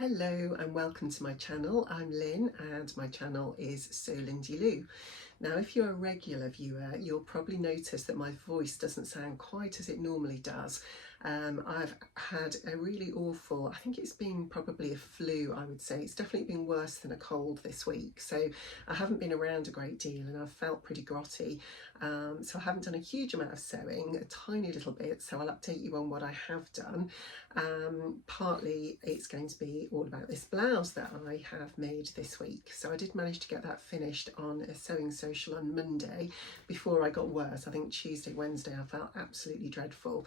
Hello and welcome to my channel. I'm Lynn and my channel is So Lindy Lou. Now if you're a regular viewer you'll probably notice that my voice doesn't sound quite as it normally does. I've had a really awful, I think it's been probably a flu, I would say. It's definitely been worse than a cold this week, so I haven't been around a great deal and I've felt pretty grotty. So I haven't done a huge amount of sewing, a tiny little bit, so I'll update you on what I have done. Partly it's going to be all about this blouse that I have made this week. So I did manage to get that finished on a sewing social on Monday before I got worse. I think Tuesday, Wednesday I felt absolutely dreadful.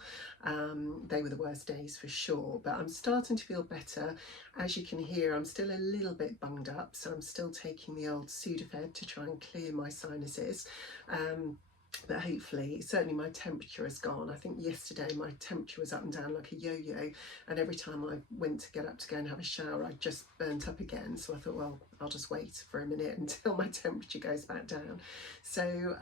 They were the worst days for sure, but I'm starting to feel better. As you can hear, I'm still a little bit bunged up, so I'm still taking the old Sudafed to try and clear my sinuses. But hopefully, certainly my temperature has gone. I think yesterday my temperature was up and down like a yo-yo, and every time I went to get up to go and have a shower I just burnt up again. So I thought, well, I'll just wait for a minute until my temperature goes back down. So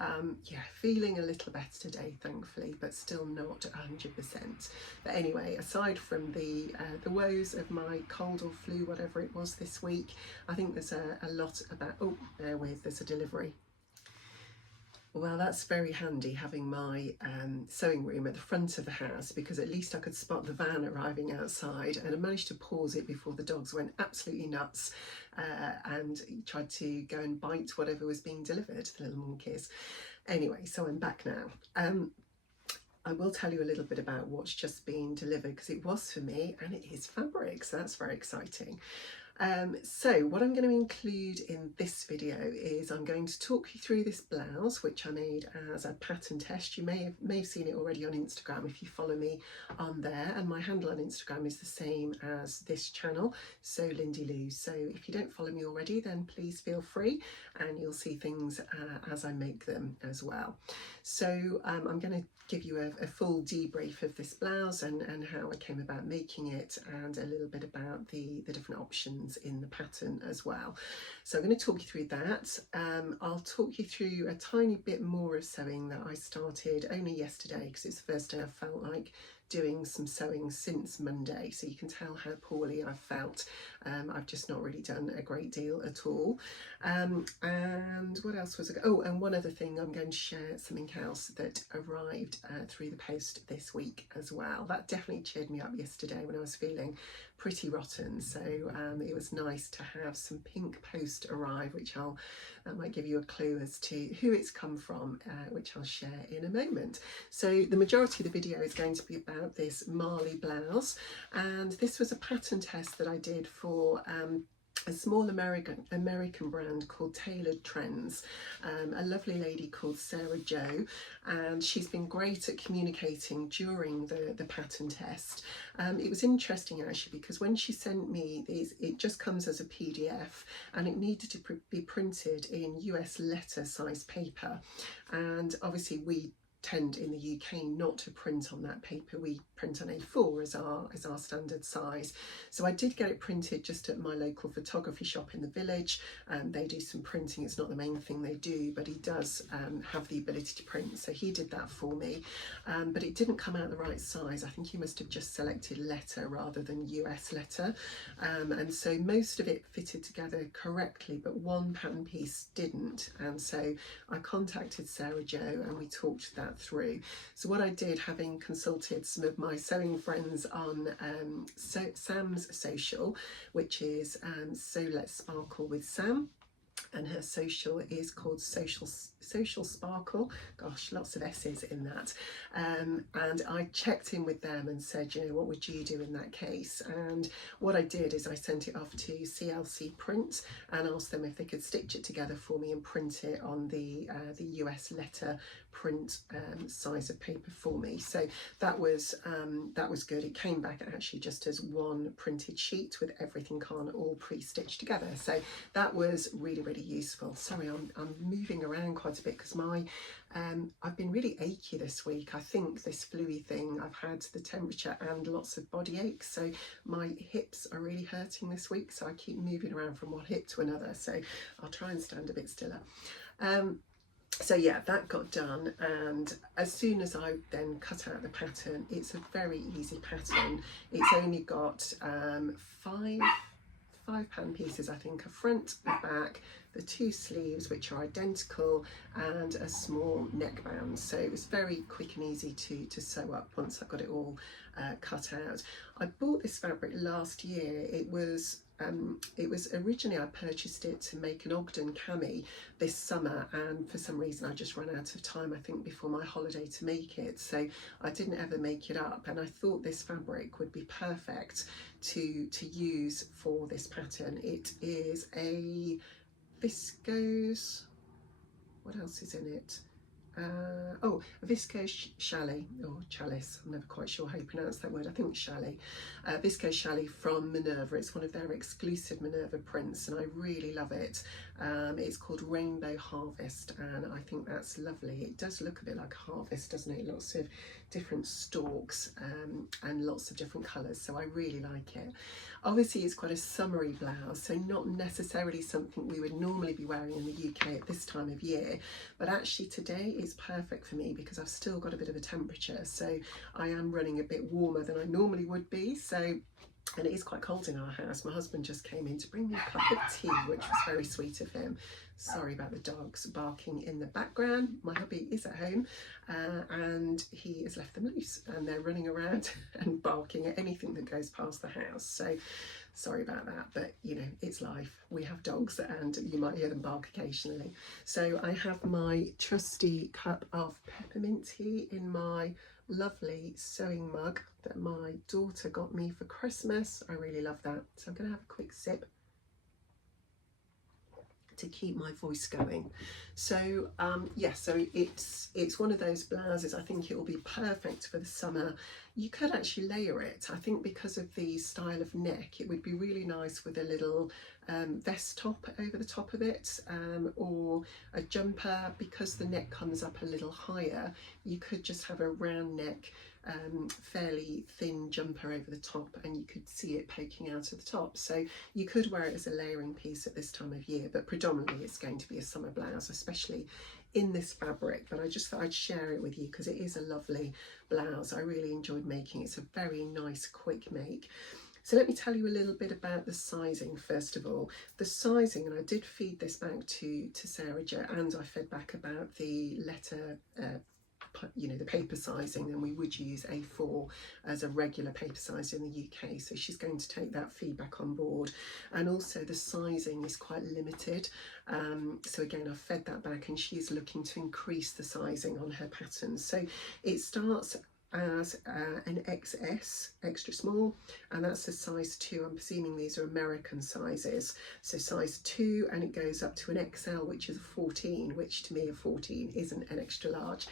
yeah, feeling a little better today thankfully, but still not 100%. But anyway, aside from the woes of my cold or flu, whatever it was this week, I think there's a lot about, oh, there's a delivery. Well, that's very handy having my sewing room at the front of the house, because at least I could spot the van arriving outside, and I managed to pause it before the dogs went absolutely nuts and tried to go and bite whatever was being delivered, the little monkeys. Anyway, so I'm back now. I will tell you a little bit about what's just been delivered, because it was for me and it is fabric, so that's very exciting. So what I'm going to include in this video is I'm going to talk you through this blouse, which I made as a pattern test. You may have seen it already on Instagram if you follow me on there, and my handle on Instagram is the same as this channel, So Lindy Lou. So if you don't follow me already, then please feel free, and you'll see things as I make them as well. So I'm going to give you a full debrief of this blouse and how I came about making it, and a little bit about the different options in the pattern as well. So I'm going to talk you through that. I'll talk you through a tiny bit more of sewing that I started only yesterday, because it's the first day I felt like doing some sewing since Monday, so you can tell how poorly I've felt. I've just not really done a great deal at all. And what else was I? Oh, and one other thing, I'm going to share something else that arrived through the post this week as well. That definitely cheered me up yesterday when I was feeling pretty rotten, so it was nice to have some pink post arrive, which that might give you a clue as to who it's come from, which I'll share in a moment. So the majority of the video is going to be about this Marley blouse, and this was a pattern test that I did for a small American brand called Tailored Trends, a lovely lady called Sarah Jo, and she's been great at communicating during the pattern test. It was interesting actually, because when she sent me these, it just comes as a PDF, and it needed to be printed in US letter size paper, and obviously we tend in the UK not to print on that paper. We print on A4 as our standard size. So I did get it printed just at my local photography shop in the village. They do some printing, it's not the main thing they do, but he does have the ability to print, so he did that for me. But it didn't come out the right size. I think he must have just selected letter rather than US letter, and so most of it fitted together correctly, but one pattern piece didn't, and so I contacted Sarah Jo and we talked that through. So what I did, having consulted some of my sewing friends on Sam's social, which is So Let's Sparkle with Sam, and her social is called Social Sparkle. Gosh, lots of S's in that. And I checked in with them and said, you know, what would you do in that case? And what I did is I sent it off to CLC Print and asked them if they could stitch it together for me and print it on the US letter print size of paper for me. So that was good. It came back actually just as one printed sheet with everything on, all pre-stitched together. So that was really useful. Sorry, I'm moving around quite a bit because I've been really achy this week. I think this flu-y thing, I've had the temperature and lots of body aches, so my hips are really hurting this week, so I keep moving around from one hip to another, so I'll try and stand a bit stiller. So yeah, that got done, and as soon as I then cut out the pattern, it's a very easy pattern. It's only got £5 pieces, I think, a front, a back, the 2 sleeves which are identical, and a small neckband. So it was very quick and easy to sew up once I got it all cut out. I bought this fabric last year. It was originally, I purchased it to make an Ogden cami this summer, and for some reason I just ran out of time, I think, before my holiday to make it, so I didn't ever make it up. And I thought this fabric would be perfect to use for this pattern. It is a viscose, what else is in it? Oh, a viscose challis, or challis, I'm never quite sure how you pronounce that word, I think challis. Viscose challis from Minerva. It's one of their exclusive Minerva prints, and I really love it. It's called Rainbow Harvest, and I think that's lovely. It does look a bit like a harvest, doesn't it? Lots of different stalks and lots of different colours, so I really like it. Obviously it's quite a summery blouse, so not necessarily something we would normally be wearing in the UK at this time of year, but actually today is perfect for me because I've still got a bit of a temperature, so I am running a bit warmer than I normally would be. So, and it is quite cold in our house. My husband just came in to bring me a cup of tea, which was very sweet of him. Sorry about the dogs barking in the background. My hubby is at home and he has left them loose, and they're running around and barking at anything that goes past the house. So sorry about that, but you know, it's life. We have dogs and you might hear them bark occasionally. So I have my trusty cup of peppermint tea in my lovely sewing mug that my daughter got me for Christmas. I really love that. So I'm going to have a quick sip to keep my voice going. So yes, so it's one of those blouses. I think it will be perfect for the summer. You could actually layer it. I think because of the style of neck, it would be really nice with a little vest top over the top of it, or a jumper. Because the neck comes up a little higher, you could just have a round neck, fairly thin jumper over the top, and you could see it poking out of the top. So you could wear it as a layering piece at this time of year, but predominantly it's going to be a summer blouse, especially in this fabric. But I just thought I'd share it with you because it is a lovely blouse. I really enjoyed making it. It's a very nice quick make. So let me tell you a little bit about the sizing first of all. The sizing, and I did feed this back to Sarah Jo, and I fed back about the letter you know, the paper sizing, and we would use A4 as a regular paper size in the UK, so she's going to take that feedback on board. And also the sizing is quite limited, so again I've fed that back, and she's looking to increase the sizing on her patterns. So it starts as an XS, extra small, and that's a size 2. I'm presuming these are American sizes, so size 2, and it goes up to an XL, which is a 14, which to me a 14 isn't an extra large.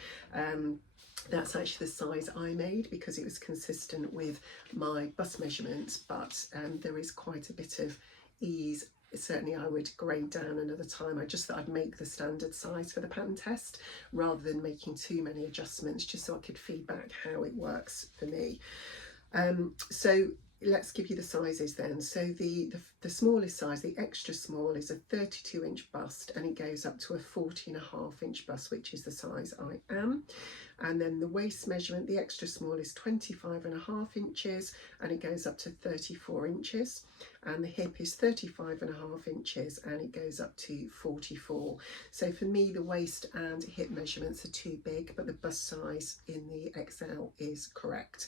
That's actually the size I made because it was consistent with my bust measurements, but there is quite a bit of ease. Certainly I would grade down another time. I just thought I'd make the standard size for the pattern test rather than making too many adjustments, just so I could feedback how it works for me. So let's give you the sizes then. So the smallest size, the extra small, is a 32-inch bust, and it goes up to a 40.5-inch bust, which is the size I am. And then the waist measurement, the extra small, is 25.5 inches, and it goes up to 34 inches. And the hip is 35.5 inches, and it goes up to 44. So for me, the waist and hip measurements are too big, but the bust size in the XL is correct.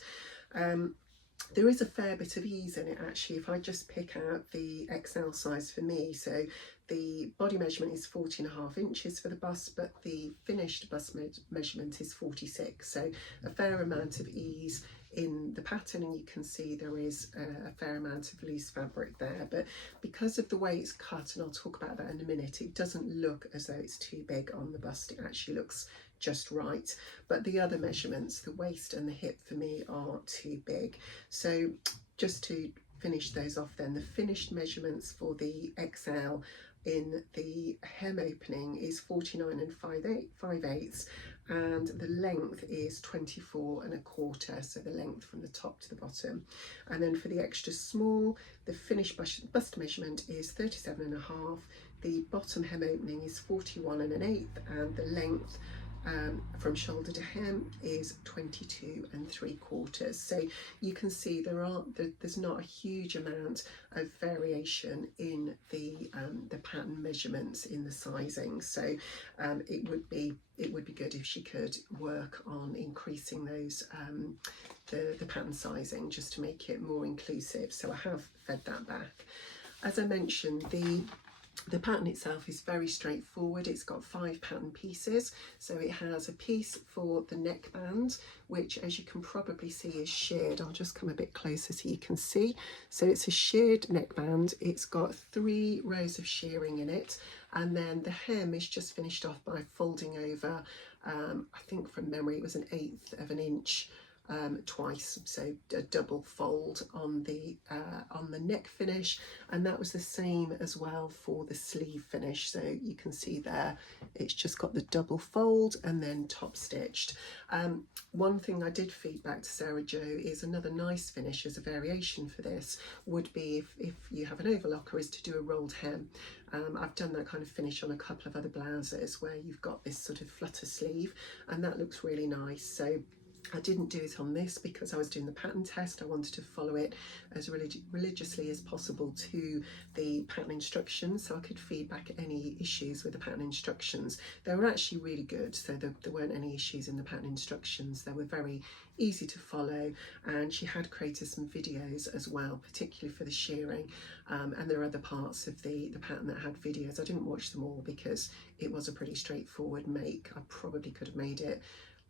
There is a fair bit of ease in it actually if I just pick out the XL size for me. So the body measurement is 40.5 inches for the bust, but the finished bust measurement is 46. So a fair amount of ease in the pattern, and you can see there is a fair amount of loose fabric there, but because of the way it's cut, and I'll talk about that in a minute, it doesn't look as though it's too big on the bust. It actually looks just right. But the other measurements, the waist and the hip, for me are too big. So just to finish those off then, the finished measurements for the XL in the hem opening is 49 5/8, and the length is 24.25, so the length from the top to the bottom. And then for the extra small, the finished bust measurement is 37.5, the bottom hem opening is 41 1/8, and the length from shoulder to hem is 22 3/4. So you can see there's not a huge amount of variation in the pattern measurements in the sizing. So it would be good if she could work on increasing those the pattern sizing, just to make it more inclusive. So I have fed that back. As I mentioned, the pattern itself is very straightforward. It's got 5 pattern pieces. So it has a piece for the neckband, which, as you can probably see, is shirred. I'll just come a bit closer so you can see. So it's a shirred neckband. It's got 3 rows of shirring in it. And then the hem is just finished off by folding over, I think from memory, it was 1/8 of an inch twice, so a double fold on the neck finish, and that was the same as well for the sleeve finish. So you can see there it's just got the double fold and then top stitched. One thing I did feed back to Sarah Jo is another nice finish as a variation for this would be if you have an overlocker, is to do a rolled hem. I've done that kind of finish on a couple of other blouses where you've got this sort of flutter sleeve, and that looks really nice. So I didn't do it on this because I was doing the pattern test. I wanted to follow it as religiously as possible to the pattern instructions, so I could feed back any issues with the pattern instructions. They were actually really good, so there weren't any issues in the pattern instructions. They were very easy to follow, and she had created some videos as well, particularly for the shearing, and there are other parts of the pattern that had videos. I didn't watch them all because it was a pretty straightforward make. I probably could have made it,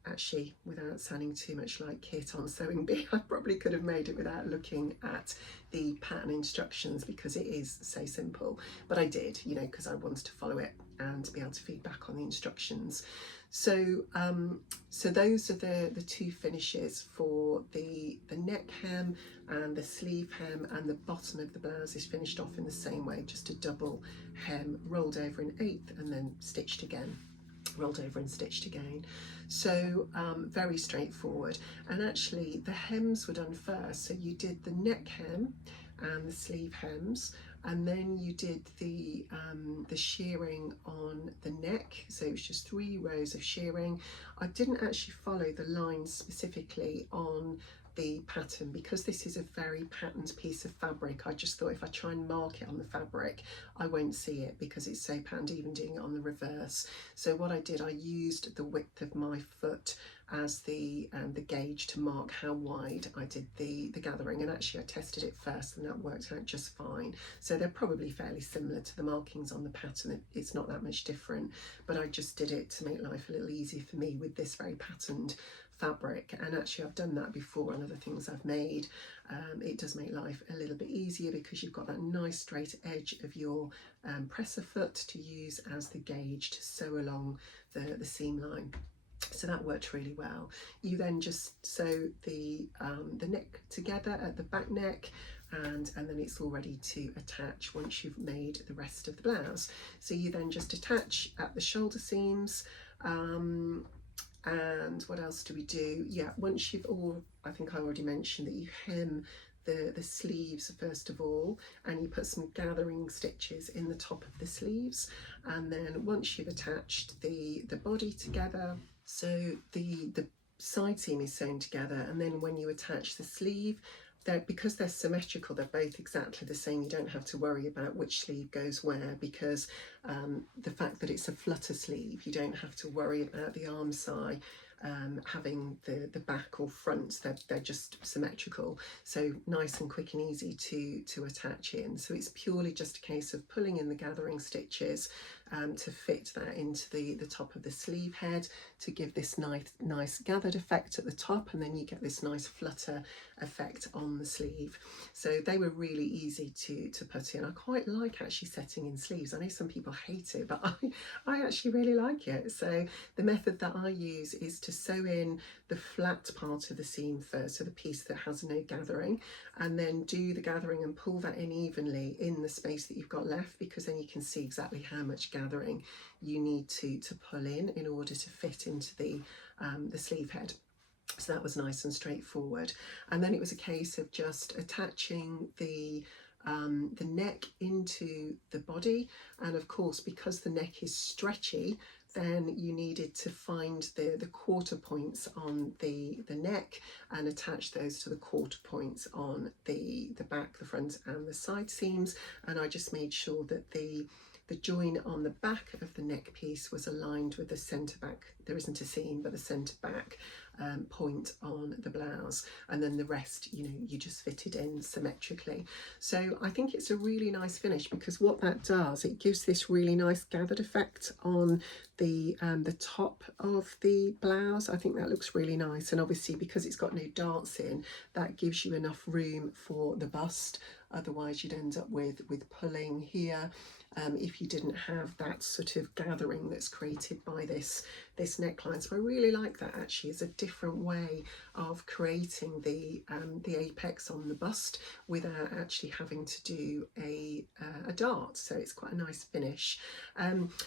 actually, without sounding too much like Kit on Sewing Bee, I probably could have made it without looking at the pattern instructions because it is so simple. But I did, you know, because I wanted to follow it and be able to feed back on the instructions. So so those are the 2 finishes for the neck hem and the sleeve hem, and the bottom of the blouse is finished off in the same way, just a double hem rolled over 1/8 and then stitched again, rolled over and stitched again. So very straightforward. And actually the hems were done first, so you did the neck hem and the sleeve hems, and then you did the shearing on the neck. So it was just 3 rows of shearing. I didn't actually follow the lines specifically on the pattern because this is a very patterned piece of fabric. I just thought if I try and mark it on the fabric, I won't see it because it's so patterned, even doing it on the reverse. So what I did, I used the width of my foot as the gauge to mark how wide I did the gathering, and actually I tested it first and that worked out just fine. So they're probably fairly similar to the markings on the pattern. It's not that much different, but I just did it to make life a little easier for me with this very patterned fabric. And actually I've done that before on other things I've made. It does make life a little bit easier because you've got that nice straight edge of your presser foot to use as the gauge to sew along the seam line. So that worked really well. You then just sew the neck together at the back neck, and then it's all ready to attach once you've made the rest of the blouse. So you then just attach at the shoulder seams, and what else do we do? Yeah, once you've I think I already mentioned that you hem the sleeves first of all, and you put some gathering stitches in the top of the sleeves, and then once you've attached the body together, so the side seam is sewn together, and then when you attach the sleeve, because they're symmetrical, they're both exactly the same. You don't have to worry about which sleeve goes where, because the fact that it's a flutter sleeve, you don't have to worry about the arm side having the back or front. They're just symmetrical, so nice and quick and easy to attach in. So it's purely just a case of pulling in the gathering stitches to fit that into the top of the sleeve head to give this nice gathered effect at the top, and then you get this nice flutter effect on the sleeve. So they were really easy to put in. I quite like actually setting in sleeves. I know some people hate it, but I actually really like it. So the method that I use is to sew in the flat part of the seam first, so the piece that has no gathering, and then do the gathering and pull that in evenly in the space that you've got left, because then you can see exactly how much gathering you need to pull in order to fit into the sleeve head. So that was nice and straightforward. And then it was a case of just attaching the neck into the body, and of course because the neck is stretchy, then you needed to find the quarter points on the neck and attach those to the quarter points on the back, the front and the side seams. And I just made sure that the join on the back of the neck piece was aligned with the centre back, there isn't a seam, but the centre back point on the blouse, and then the rest, you know, you just fitted in symmetrically. So I think it's a really nice finish, because what that does, it gives this really nice gathered effect on the top of the blouse. I think that looks really nice, and obviously because it's got no darts in, that gives you enough room for the bust. Otherwise you'd end up with pulling here if you didn't have that sort of gathering that's created by this neckline. So I really like that, actually, as a different way of creating the apex on the bust without actually having to do a dart. So it's quite a nice finish.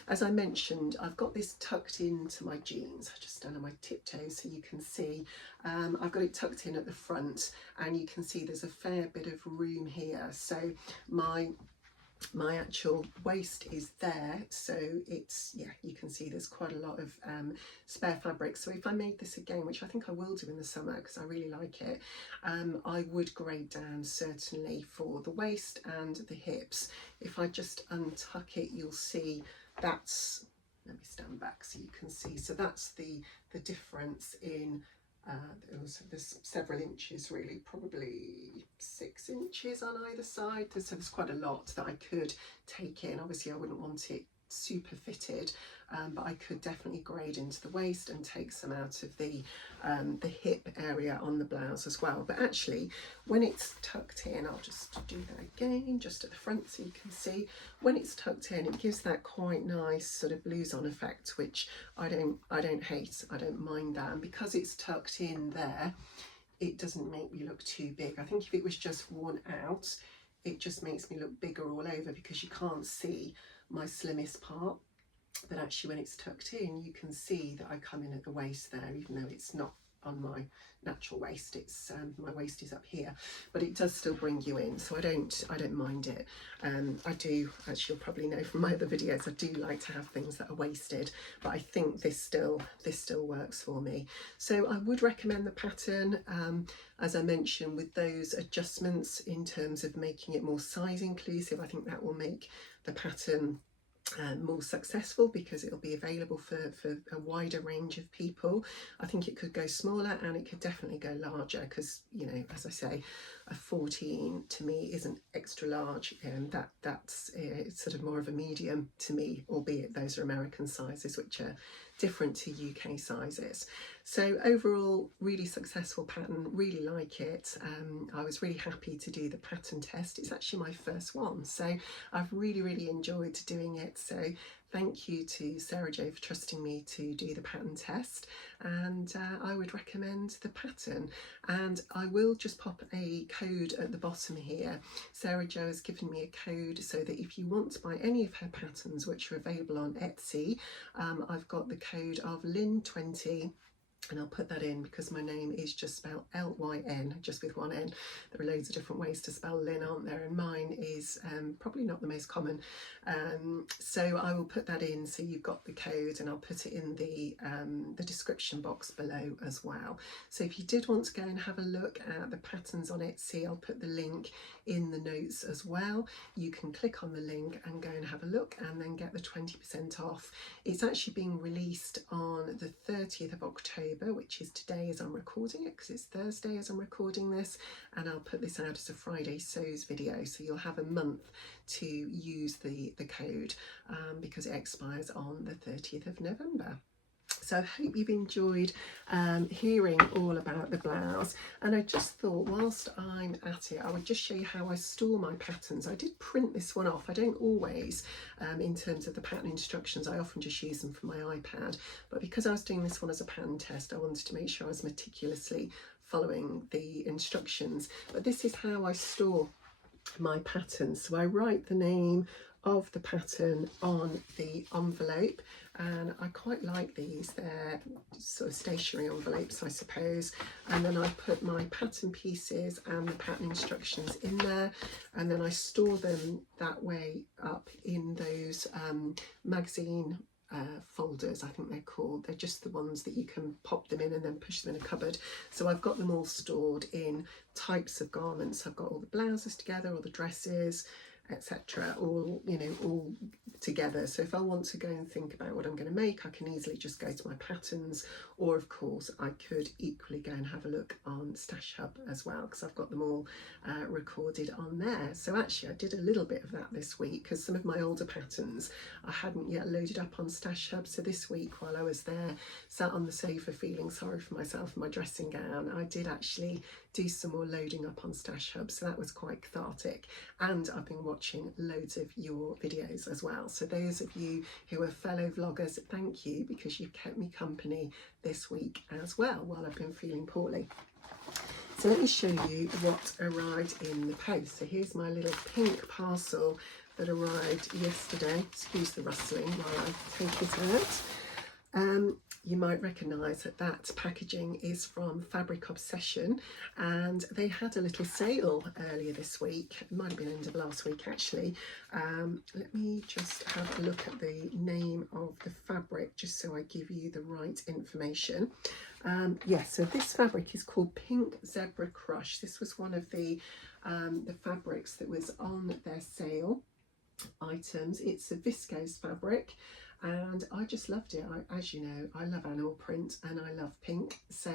As I mentioned, I've got this tucked into my jeans. I just stand on my tiptoes so you can see. I've got it tucked in at the front, and you can see there's a fair bit of room here. So my actual waist is there, so it's, yeah, you can see there's quite a lot of spare fabric. So if I made this again, which I think I will do in the summer because I really like it, I would grade down certainly for the waist and the hips. If I just untuck it, you'll see that's, let me stand back so you can see, so that's the difference in there's several inches, really, probably 6 inches on either side. So there's quite a lot that I could take in. Obviously I wouldn't want it super fitted, but I could definitely grade into the waist and take some out of the hip area on the blouse as well. But actually when it's tucked in, I'll just do that again just at the front so you can see, when it's tucked in, it gives that quite nice sort of blues on effect, which I don't hate. I don't mind that, and because it's tucked in there, it doesn't make me look too big. I think if it was just worn out, it just makes me look bigger all over because you can't see my slimmest part. But actually when it's tucked in, you can see that I come in at the waist there, even though it's not on my natural waist. It's my waist is up here, but it does still bring you in, so I don't mind it. I do, as you'll probably know from my other videos, I do like to have things that are waisted, but I think this still works for me. So I would recommend the pattern, as I mentioned, with those adjustments in terms of making it more size inclusive. I think that will make the pattern more successful because it'll be available for a wider range of people. I think it could go smaller and it could definitely go larger, because, you know, as I say, a 14 to me isn't extra large, and that's it's sort of more of a medium to me, albeit those are American sizes which are different to UK sizes. So overall, really successful pattern, really like it. I was really happy to do the pattern test. It's actually my first one, so I've really enjoyed doing it. So thank you to Sarah Jo for trusting me to do the pattern test, and I would recommend the pattern. And I will just pop a code at the bottom here. Sarah Jo has given me a code so that if you want to buy any of her patterns, which are available on Etsy, I've got the code of Lynn20, and I'll put that in because my name is just spelled L-Y-N, just with one N. There are loads of different ways to spell Lynn, aren't there? And mine is probably not the most common. So I will put that in so you've got the code, and I'll put it in the description box below as well. So if you did want to go and have a look at the patterns on Etsy, I'll put the link in the notes as well. You can click on the link and go and have a look and then get the 20% off. It's actually being released on the 30th of October, which is today as I'm recording it, because it's Thursday as I'm recording this, and I'll put this out as a Friday sews video, so you'll have a month to use the code because it expires on the 30th of November. So I hope you've enjoyed hearing all about the blouse, and I just thought whilst I'm at it I would just show you how I store my patterns. I did print this one off. I don't always, in terms of the pattern instructions, I often just use them from my iPad, but because I was doing this one as a pattern test, I wanted to make sure I was meticulously following the instructions. But this is how I store my patterns. So I write the name of the pattern on the envelope, and I quite like these. They're sort of stationary envelopes, I suppose, and then I put my pattern pieces and the pattern instructions in there, and then I store them that way up in those magazine folders, I think they're called. They're just the ones that you can pop them in and then push them in a cupboard. So I've got them all stored in types of garments. I've got all the blouses together, all the dresses, etc., all, you know, all together. So if I want to go and think about what I'm going to make, I can easily just go to my patterns, or of course I could equally go and have a look on Stash Hub as well, because I've got them all recorded on there. So actually I did a little bit of that this week, because some of my older patterns I hadn't yet loaded up on Stash Hub. So this week, while I was there sat on the sofa feeling sorry for myself and my dressing gown, I did actually do some more loading up on Stash Hub, so that was quite cathartic. And I've been watching loads of your videos as well. So those of you who are fellow vloggers, thank you, because you've kept me company this week as well while I've been feeling poorly. So let me show you what arrived in the post. So here's my little pink parcel that arrived yesterday. Excuse the rustling while I take it out. You might recognise that that packaging is from Fabric Obsession, and they had a little sale earlier this week. It might have been end of last week actually. Let me just have a look at the name of the fabric just so I give you the right information. Yes, so this fabric is called Pink Zebra Crush. This was one of the fabrics that was on their sale items. It's a viscose fabric, and I just loved it. As you know, I love animal print and I love pink, so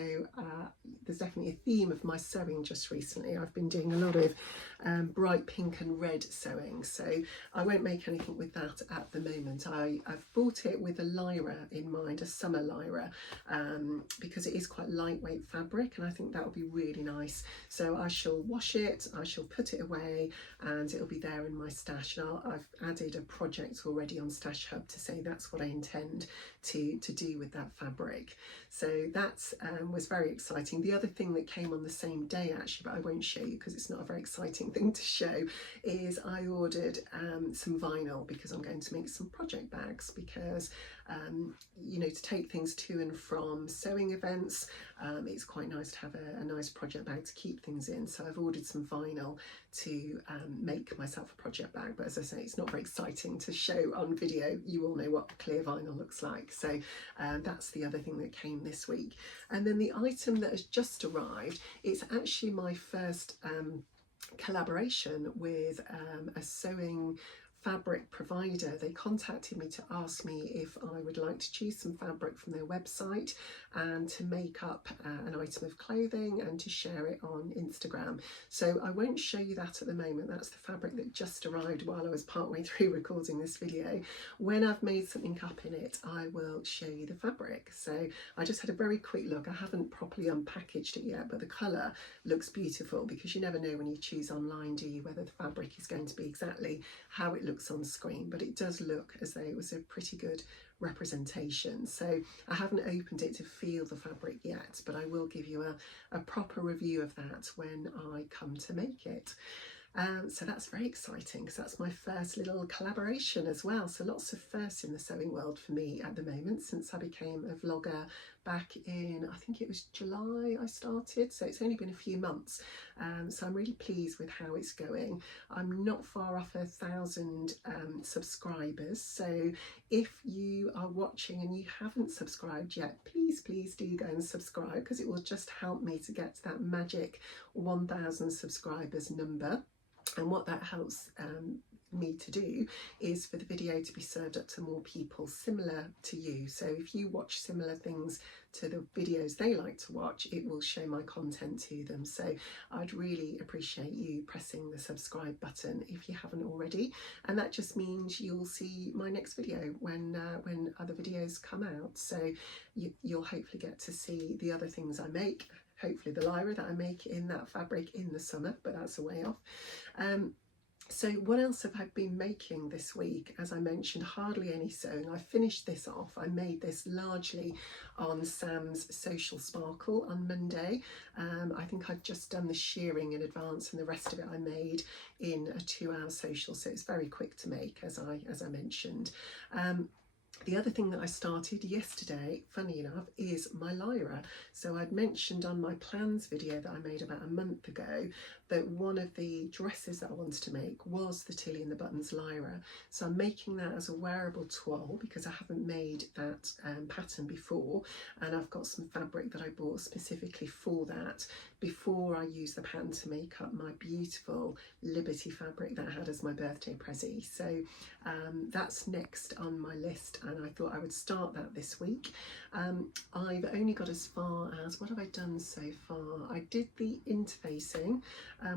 there's definitely a theme of my sewing just recently. I've been doing a lot of bright pink and red sewing, so I won't make anything with that at the moment. I've bought it with a lyra in mind, a summer lyra, because it is quite lightweight fabric, and I think that will be really nice. So I shall wash it, I shall put it away, and it'll be there in my stash. And I've added a project already on Stash Hub to say that's what I intend to do with that fabric. So that was very exciting. The other thing that came on the same day actually, but I won't show you because it's not a very exciting thing to show, is I ordered some vinyl, because I'm going to make some project bags, because you know, to take things to and from sewing events, it's quite nice to have a nice project bag to keep things in. So I've ordered some vinyl to make myself a project bag, but as I say, it's not very exciting to show on video. You all know what clear vinyl looks like. So that's the other thing that came this week. And then the item that has just arrived, it's actually my first collaboration with a sewing fabric provider. They contacted me to ask me if I would like to choose some fabric from their website and to make up an item of clothing and to share it on Instagram. So I won't show you that at the moment. That's the fabric that just arrived while I was partway through recording this video. When I've made something up in it, I will show you the fabric. So I just had a very quick look. I haven't properly unpackaged it yet, but the colour looks beautiful, because you never know when you choose online, do you, whether the fabric is going to be exactly how it looks on screen. But it does look as though it was a pretty good representation. So I haven't opened it to feel the fabric yet, but I will give you a proper review of that when I come to make it. So that's very exciting, because that's my first little collaboration as well. So lots of firsts in the sewing world for me at the moment, since I became a vlogger back in, I think it was July I started, so it's only been a few months. So I'm really pleased with how it's going. I'm not far off 1,000 subscribers, so if you are watching and you haven't subscribed yet, please do go and subscribe, because it will just help me to get to that magic 1,000 subscribers number. And what that helps me to do is for the video to be served up to more people similar to you. So if you watch similar things to the videos they like to watch, it will show my content to them. So I'd really appreciate you pressing the subscribe button if you haven't already, and that just means you'll see my next video when other videos come out. So you'll hopefully get to see the other things I make, hopefully the lyra that I make in that fabric in the summer, but that's a way off. So what else have I been making this week? As I mentioned, hardly any sewing. I finished this off. I made this largely on Sam's Social Sparkle on Monday. I think I'd just done the shearing in advance, and the rest of it I made in a 2-hour social, so it's very quick to make, as I mentioned. The other thing that I started yesterday, funny enough, is my lyra. So I'd mentioned on my plans video that I made about a month ago that one of the dresses that I wanted to make was the Tilly and the Buttons Lyra. So I'm making that as a wearable toile because I haven't made that pattern before, and I've got some fabric that I bought specifically for that before I use the pattern to make up my beautiful Liberty fabric that I had as my birthday prezi. So that's next on my list, and I thought I would start that this week. I've only got as far as, what have I done so far? I did the interfacing,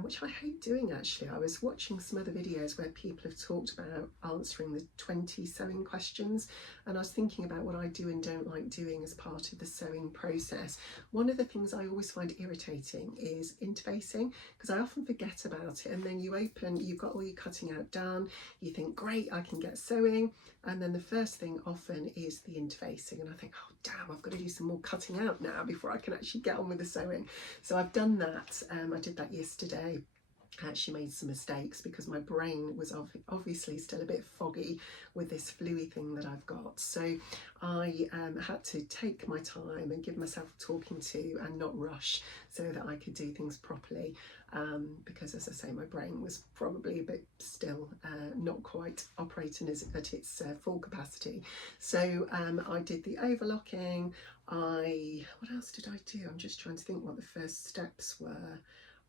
which I hate doing actually. I was watching some other videos where people have talked about answering the 20 sewing questions, and I was thinking about what I do and don't like doing as part of the sewing process. One of the things I always find irritating is interfacing, because I often forget about it, and then you open, you've got all your cutting out done, you think great, I can get sewing, and then the first thing often is the interfacing, and I think, oh damn, I've got to do some more cutting out now before I can actually get on with the sewing. So I've done that. I did that yesterday. I actually made some mistakes because my brain was obviously still a bit foggy with this fluey thing that I've got. So I had to take my time and give myself talking to and not rush so that I could do things properly, because as I say, my brain was probably a bit still not quite operating at its full capacity. So I did the overlocking. What else did I do? I'm just trying to think what the first steps were.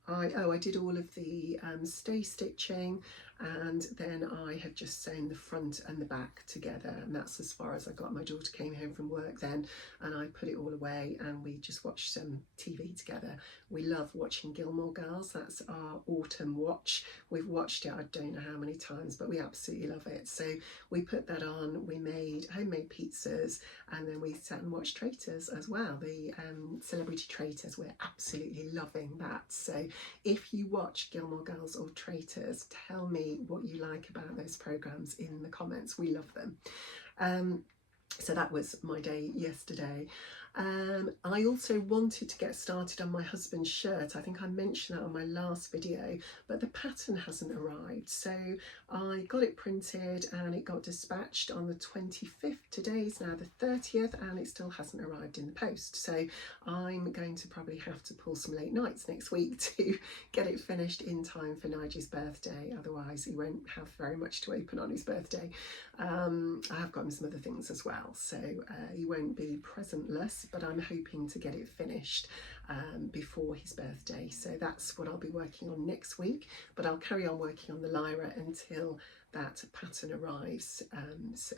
I did all of the stay stitching, and then I had just sewn the front and the back together, and that's as far as I got. My daughter came home from work then, and I put it all away and we just watched some TV together. We love watching Gilmore Girls. That's our autumn watch. We've watched it I don't know how many times, but we absolutely love it. So we put that on, we made homemade pizzas, and then we sat and watched Traitors as well, the Celebrity Traitors. We're absolutely loving that. So if you watch Gilmore Girls or Traitors, tell me what you like about those programs in the comments. We love them. So that was my day yesterday. I also wanted to get started on my husband's shirt. I think I mentioned that on my last video, but the pattern hasn't arrived. So I got it printed and it got dispatched on the 25th. Today is now the 30th and it still hasn't arrived in the post. So I'm going to probably have to pull some late nights next week to get it finished in time for Nigel's birthday. Otherwise he won't have very much to open on his birthday. I have got him some other things as well, so he won't be presentless, but I'm hoping to get it finished before his birthday. So that's what I'll be working on next week, but I'll carry on working on the Lyra until that pattern arrives.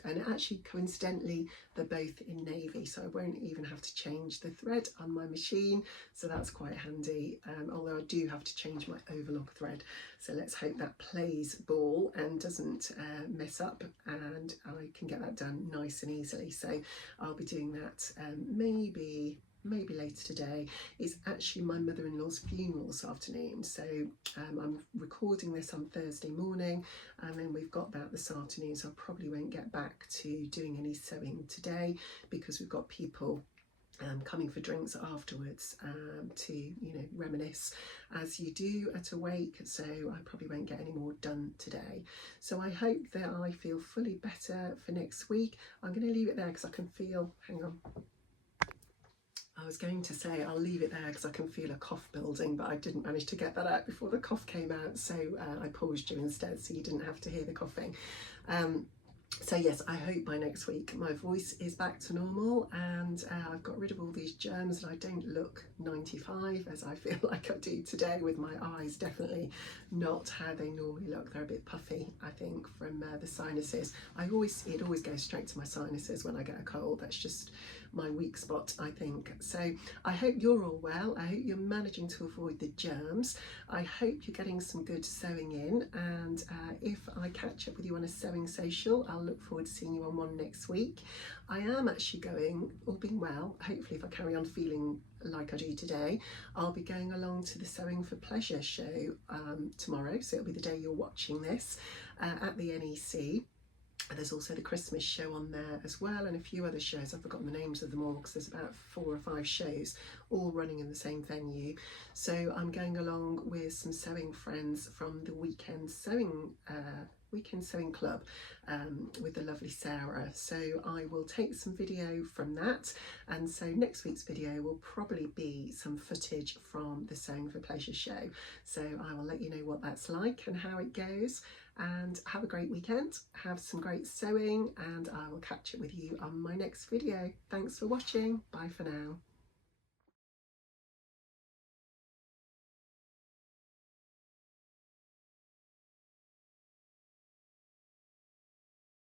And actually, coincidentally, they're both in navy, so I won't even have to change the thread on my machine, so that's quite handy, although I do have to change my overlock thread. So let's hope that plays ball and doesn't mess up, and I can get that done nice and easily. So I'll be doing that maybe later today. It's actually my mother-in-law's funeral this afternoon, so I'm recording this on Thursday morning, and then we've got that this afternoon, so I probably won't get back to doing any sewing today because we've got people coming for drinks afterwards to reminisce, as you do at a wake, so I probably won't get any more done today. So I hope that I feel fully better for next week. I'm going to leave it there because I can feel, hang on, I was going to say I'll leave it there because I can feel a cough building, but I didn't manage to get that out before the cough came out, so I paused you instead so you didn't have to hear the coughing. So yes, I hope by next week my voice is back to normal and I've got rid of all these germs and I don't look 95 as I feel like I do today, with my eyes definitely not how they normally look. They're a bit puffy, I think, from the sinuses. It always goes straight to my sinuses when I get a cold. That's just my weak spot, I think. So I hope you're all well. I hope you're managing to avoid the germs. I hope you're getting some good sewing in, and if I catch up with you on a sewing social, I'll look forward to seeing you on one next week. I am actually going, all being well, hopefully if I carry on feeling like I do today, I'll be going along to the Sewing for Pleasure show tomorrow, so it'll be the day you're watching this, at the NEC. There's also the Christmas show on there as well, and a few other shows. I've forgotten the names of them all because there's about 4 or 5 shows all running in the same venue. So I'm going along with some sewing friends from the Weekend Sewing Club with the lovely Sarah. So I will take some video from that, and so next week's video will probably be some footage from the Sewing for Pleasure show. So I will let you know what that's like and how it goes. And have a great weekend, have some great sewing, and I will catch up with you on my next video. Thanks for watching. Bye for now.